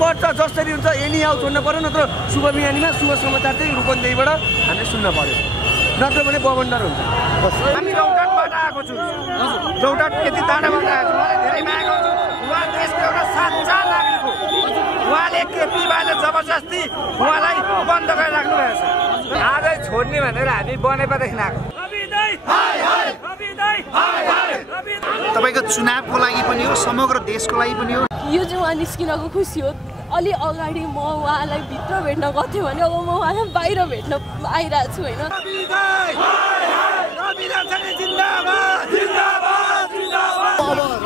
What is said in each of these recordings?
बढ्छ जसरी हुन्छ एनी हाउ छोड्नु पर्यो नत्र शुभ बिहानीमा शुभ समाचार चाहिँ रूपन्देहीबाट हामीले सुन्न पर्यो नत्र भने बवन्डर हुन्छ हामी रौतहटबाट आएको छु रौतहट यति टाढाबाट आएको छु मलाई धेरै माया गर्छु उहाँ देशको एउटा साच्चा नागरिक हो उहाँले केपीले जबरजस्ती उहाँलाई बन्द गरिराख्नु भएको छ आजै छोड्ने भनेर हामी बनेपादेखि आएको तपाईको चुनावको लागि पनि हो समग्र देशको लागि पनि हो यो चाहिँ उहाँ निस्किनको खुसी हो अलि अगाडि म उहाँलाई भित्र भेट्न गर्थेँ भने अब म उहाँलाई बाहिर भेट्न आइरहेको छु होइन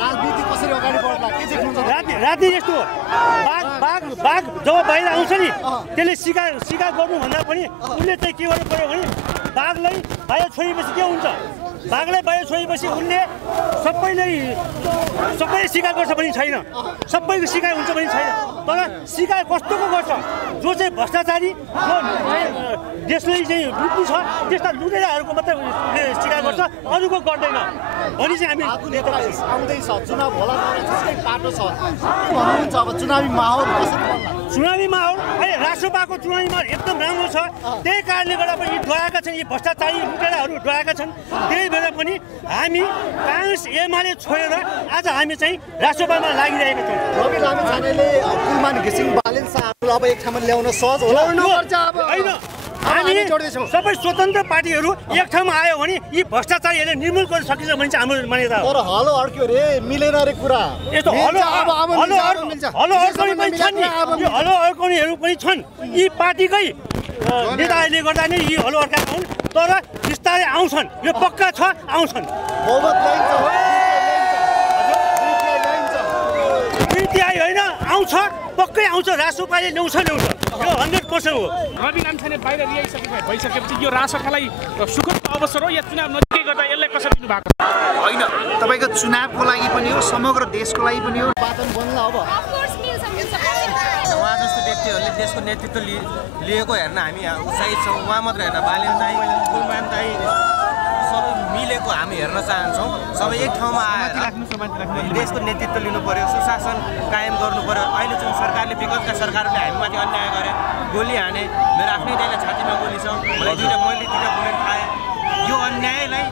राजनीति कसरी अगाडि बढ्ला के चाहिँ राजनीति यस्तो बाघ जब बाहिर आउँछ नि त्यसले शिकार गर्नुभन्दा पनि उसले चाहिँ के गर्नु पर्यो भने बाघलाई बाहिर छोडेपछि के हुन्छ बाघलाई बाहिर छोडेपछि उसले सबैले शिकार गर्छ पनि छैन सबैको शिकार हुन्छ पनि छैन तर शिकार कस्तोको गर्छ जो चाहिँ भ्रष्टाचारी जो देशलाई चाहिँ लुट्नु छ त्यस्ता लुटेराहरूको मात्रै उसले शिकार गर्छ अरूको गर्दैन भनी चाहिँ हामी आउँदैछ चुनाव होला त्यसकै बाटो छ भन्नुहुन्छ अब चुनावी माहौल कसरी बन्ला चुनावी माहौल अहिले राष्ट्रपाको चुनावी माहौल एकदम राम्रो छ त्यही कारणले गर्दा पनि डराएका छन् यी भ्रष्टाचारी लुटेराहरू डराएका छन् त्यही भएर पनि हामी काङ्ग्रेस एमाले छोडेर आज हामी चाहिँ राष्ट्रपामा लागिरहेका छौँ रवि लामिछानेले कुलमान घिसिङ बालेन शाहलाई अब एक ठाउँमा ल्याउन सहज होला होइन हामी सबै स्वतन्त्र पार्टीहरू एक ठाउँमा आयो भने यी भ्रष्टाचारीहरूले निर्मूल गर्न सकिन्छ भने चाहिँ हाम्रो मान्यता हो तर हलो अड्क्यो रे मिलेन रे कुरा यस्तो हलो अड्काउने पनि छन् नि यो हलो अड्काउनेहरू पनि छन् यी पार्टीकै नेताहरूले गर्दा नै यी हलो अड्काएका हुन् तर बिस्तारै आउँछन् यो पक्का छ आउँछन् होइन आउँछ पक्कै आउँछ राष्ट्रपाले ल्याउँछ यो 100% हो रवि लामिछाने बाहिर भइसकेपछि यो राष्ट्रपालाई सुखदको अवसर हो या चुनाव नजिकै गर्दा यसलाई कसरी दिनु भएको होइन तपाईको चुनावको लागि पनि हो समग्र देशको लागि पनि हो वातावरण बन्ला अब उहाँ जस्तो व्यक्तिहरूले देशको नेतृत्व लिएको हेर्न हामी उत्साहित छौँ उहाँ मात्र हेर्न बालेन दाई कुलमान दाई सबै मिलेको हामी हेर्न चाहन्छौँ सबै एक ठाउँमा आएर देशको नेतृत्व लिनु पर्यो सुशासन कायम गर्नु पर्यो अहिले जुन सरकारले विगतका सरकारले हामीमाथि अन्याय गरे गोली हाने मेरो आफ्नै दाइलाई छातीमा गोली छ मैले दुईवटा बुलेट खाएँ यो अन्यायलाई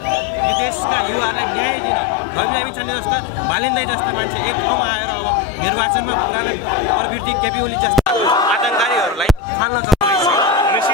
यो देशका युवाहरूलाई न्याय दिन रवि लामिछाने जस्ता बालेन दाई जस्ता मान्छे एक ठाउँमा आएर अब निर्वाचनमा पुरानो प्रवृत्ति केपी ओली जस्ता आतङ्ककारीहरूलाई फाल्न जरुरी छ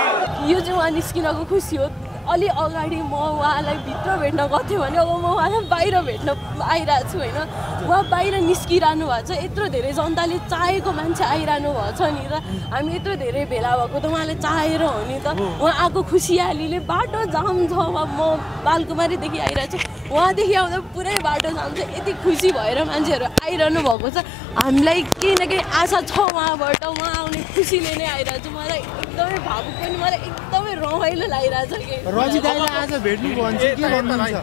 यो चाहिँ उहाँ निस्किनको खुसी हो अलि अगाडि म उहाँलाई भित्र भेट्न गर्थेँ भने अब म उहाँलाई बाहिर भेट्न आइरहेको छु होइन उहाँ बाहिर निस्किरहनु भएको छ यत्रो धेरै जनताले चाहेको मान्छे आइरहनु भएको छ नि र हामी यत्रो धेरै भेला भएको त उहाँले चाहेर हो नि त उहाँ आएको खुसियालीले बाटो जाम छ अब म बालकुमारीदेखि आइरहेको छु उहाँदेखि आउँदा पुरै बाटो जाम छ यति खुसी भएर मान्छेहरू आइरहनु भएको छ हामीलाई केही न केही आशा छ उहाँबाट उहाँ आउने खुसीले नै आइरहेको छु मलाई एकदमै भावुक पनि मलाई एकदमै रमाइलो लागिरहेछ कि रवि दाइलाई आज भेट्नु भन्छ के भन्नुहुन्छ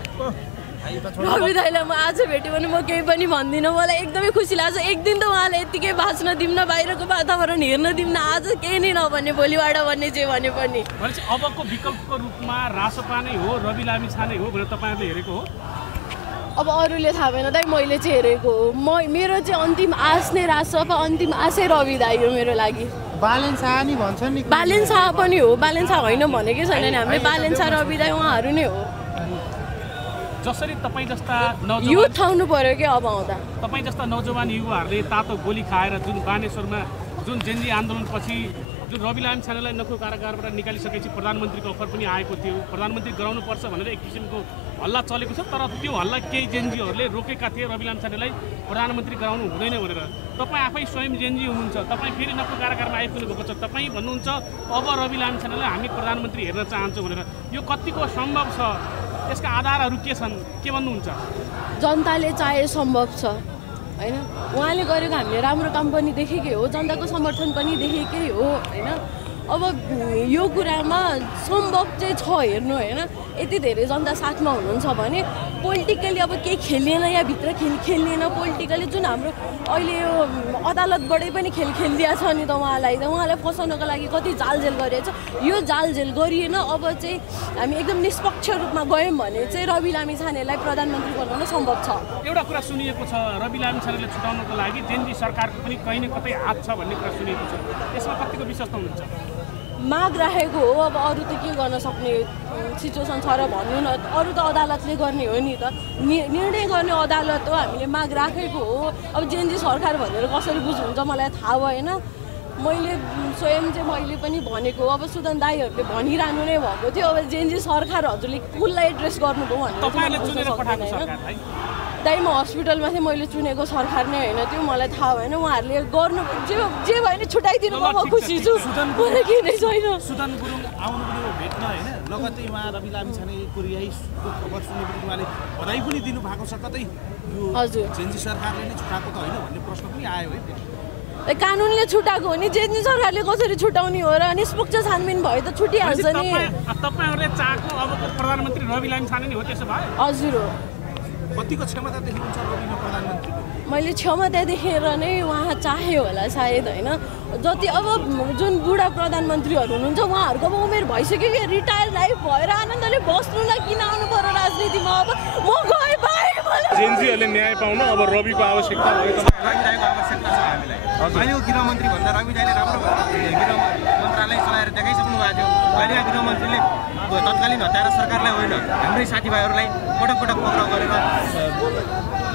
रवि दाइलाई म आज भेट्यो भने म केही पनि भन्दिनँ मलाई एकदमै खुसी लाग्छ एक दिन त उहाँले यत्तिकै बाँच्न दिउन बाहिरको वातावरण हेर्न दिउन आज केही नै नभन्ने भोलिबाट भन्ने जे भने पनि अबको विकल्पको रूपमा रासपा नै हो रवि लामिछाने हो भनेर तपाईँहरूले हेरेको हो अब अरूले थाहा भएन दाइ मैले चाहिँ हेरेको हो मेरो चाहिँ अन्तिम आश नै रासपा अन्तिम आशै रवि दाइ हो मेरो लागि बालेन शाह नि भन्छन् नि बालेन शाह पनि हो बालेन शाह होइन भनेकै छैन नि हामीले बालेन शाह रवि दाइ उहाँहरू नै हो जसरी तपाईँ जस्ता युथ आउनु पर्यो कि अब आउँदा तपाईँ जस्ता नौजवान युवाहरूले तातो गोली खाएर जुन बानेश्वरमा जुन जेन्जी आन्दोलनपछि जुन रवि लामिछानेलाई नखो कारागारबाट निकालिसकेपछि प्रधानमन्त्रीको अफर पनि आएको थियो प्रधानमन्त्री गराउनुपर्छ भनेर एक किसिमको हल्ला चलेको छ तर त्यो हल्ला केही जेन्जीहरूले रोकेका थिए रवि लामिछानेलाई प्रधानमन्त्री गराउनु हुँदैन भनेर तपाईँ आफै स्वयं जेन्जी हुनुहुन्छ तपाईँ फेरि नखो कारागारमा आइपुग्नु भएको छ तपाईँ भन्नुहुन्छ अब रवि लामिछानेलाई हामी प्रधानमन्त्री हेर्न चाहन्छौँ भनेर यो कतिको सम्भव छ यसका आधारहरू के छन् के भन्नुहुन्छ जनताले चाहे सम्भव छ होइन उहाँले गरेको हामीले राम्रो काम पनि देखेकै हो जनताको समर्थन पनि देखेकै हो होइन अब यो कुरामा सम्भव चाहिँ छ हेर्नु होइन यति धेरै जनता साथमा हुनुहुन्छ भने पोलिटिकली अब केही खेलिएन या भित्र खेलिएन पोलिटिकली जुन हाम्रो अहिले यो अदालतबाटै पनि खेलिदिएको छ नि त उहाँलाई फसाउनको लागि कति जालजेल गरिएको छ यो जालजेल गरिएन अब चाहिँ हामी एकदम निष्पक्ष रूपमा गयौँ भने चाहिँ रवि लामिछानेलाई प्रधानमन्त्री बनाउन सम्भव छ। एउटा कुरा सुनिएको छ रवि लामिछानेलाई छुटाउनको लागि जेएनजी सरकारको पनि कहीँ न कतै हात छ भन्ने कुरा सुनिएको छ यसमा कतिको विश्वास हुनुहुन्छ? माग राखेको हो अब अरू त के गर्न सक्ने सिचुएसन छ र भन्नु न अरू त अदालतले गर्ने हो नि त निर्णय गर्ने अदालत हो हामीले माग राखेको हो। अब जेएनजी सरकार भनेर कसरी बुझ्नुहुन्छ मलाई थाहा भएन मैले स्वयं चाहिँ मैले पनि भनेको अब सुदन दाईहरूले भनिरहनु नै भएको थियो अब जेएनजी सरकार हजुरले कसलाई एड्रेस गर्नुभयो भनेर दाइ म हस्पिटलमा थिएँ मैले चुनेको सरकार नै होइन त्यो मलाई थाहा भएन उहाँहरूले गर्नु जे भयो नि छुट्याइदिनु म खुसी छु मलाई के नै छैन। सुदन गुरुङ आउनुभयो भेट्न होइन लगत्तै उहाँ रवि लामिछानेको रिहाइसको खबर सुनेपछि उहाँले बधाई पनि दिनुभएको छ कतै यो हजुर जेएनजी सरकारले नै छुटाएको त होइन भन्ने प्रश्न पनि आयो है कानुनले छुटाएको हो नि जेएनजी सरकारले कसरी छुटाउने हो र निष्पक्ष छानबिन भयो त छुटिहाल्छ नि। तपाईँहरूले चाहेको अब प्रधानमन्त्री रवि लामिछाने नै हो त्यसो भए? हजुर हो। कतिको क्षमता देख्नुहुन्छ रविमा प्रधानमन्त्रीको? मैले क्षमता देखेर नै उहाँ चाहे होला सायद होइन जति अब जुन बुढा प्रधानमन्त्रीहरू हुनुहुन्छ उहाँहरूको अब उमेर भइसक्यो कि रिटायर लाइफ भएर आनन्दले बस्नुलाई किन आउनु पर्यो राजनीतिमा अब म गएँ जेएनजीहरूले न्याय पाउन अब रविको आवश्यकता भयो रविदाईको आवश्यकता छ हामीलाई। अहिलेको गृहमन्त्री भन्दा रवि दाईले राम्रो गृह मन्त्रालय चलाएर देखाइसक्नु भएको थियो। अहिलेका गृहमन्त्रीले तत्कालीन हत्यारा सरकारलाई होइन हाम्रै साथीभाइहरूलाई पटक पटक पक्राउ गरेर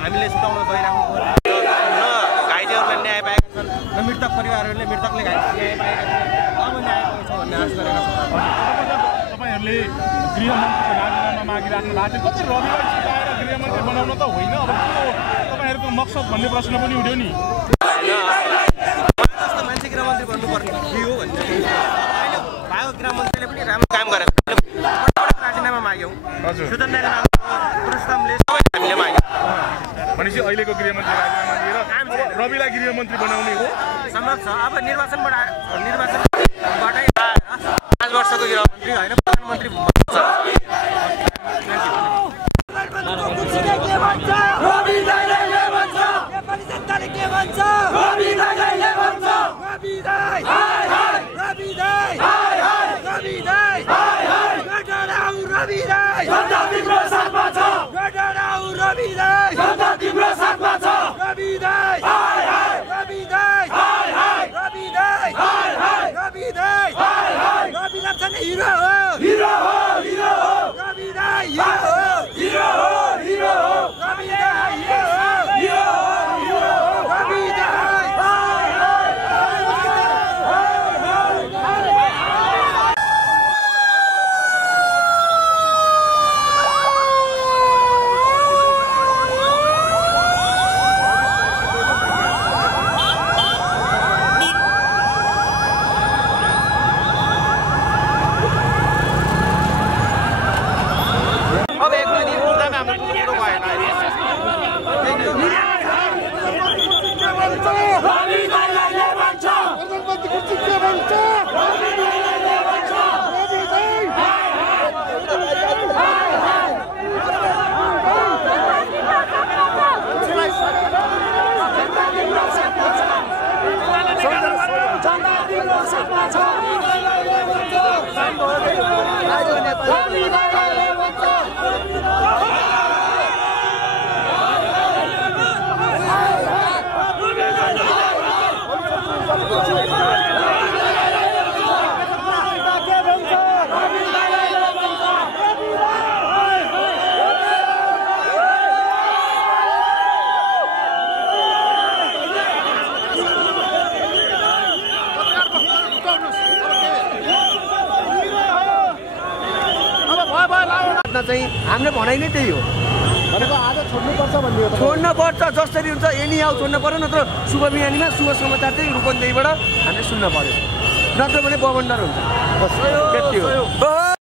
हामीले छुटाउन गइरहेको न घाइतेहरूले न्याय पाएका छन् न मृतक परिवारहरूले मृतकले न्याय पाएका छन् अब न्याय पाउँछ भन्ने आश गरेका छन्। तपाईँहरूले गृहमन्त्रीको राजीनामा मागिराख्नु भएको थियो कति रविलाई छुटाएर गृहमन्त्री बनाउन त होइन अब तपाईँहरूको मकसद भन्ने प्रश्न पनि उठ्यो नि जस्तो मान्छे गृहमन्त्री बन्नुपर्ने थियो भन्ने अहिले भएको गृहमन्त्रीले पनि राम्रो काम गरेको राजीनामा माग्यौँ सुदन दाईको नाम पुरस्तावले सबै हामीले माग्यौँ भनेपछि अहिलेको गृहमन्त्री राजीनामा दिएर रविलाई गृहमन्त्री बनाउने हो सम्भव छ। अब निर्वाचनबाटै 5 वर्षको गृहमन्त्री होइन प्रधानमन्त्री चाहिँ हाम्रो भनाइ नै त्यही हो भनेको आज छोड्नुपर्छ भन्ने हो। छोड्नुपर्छ जसरी हुन्छ एनी आउ छोड्नु पर्यो नत्र शुभ बिहानीमा शुभ समाचार चाहिँ रूपन्देहीबाट हामीले सुन्न पर्यो नत्र भने बमण्डर हुन्छ त्यति हो।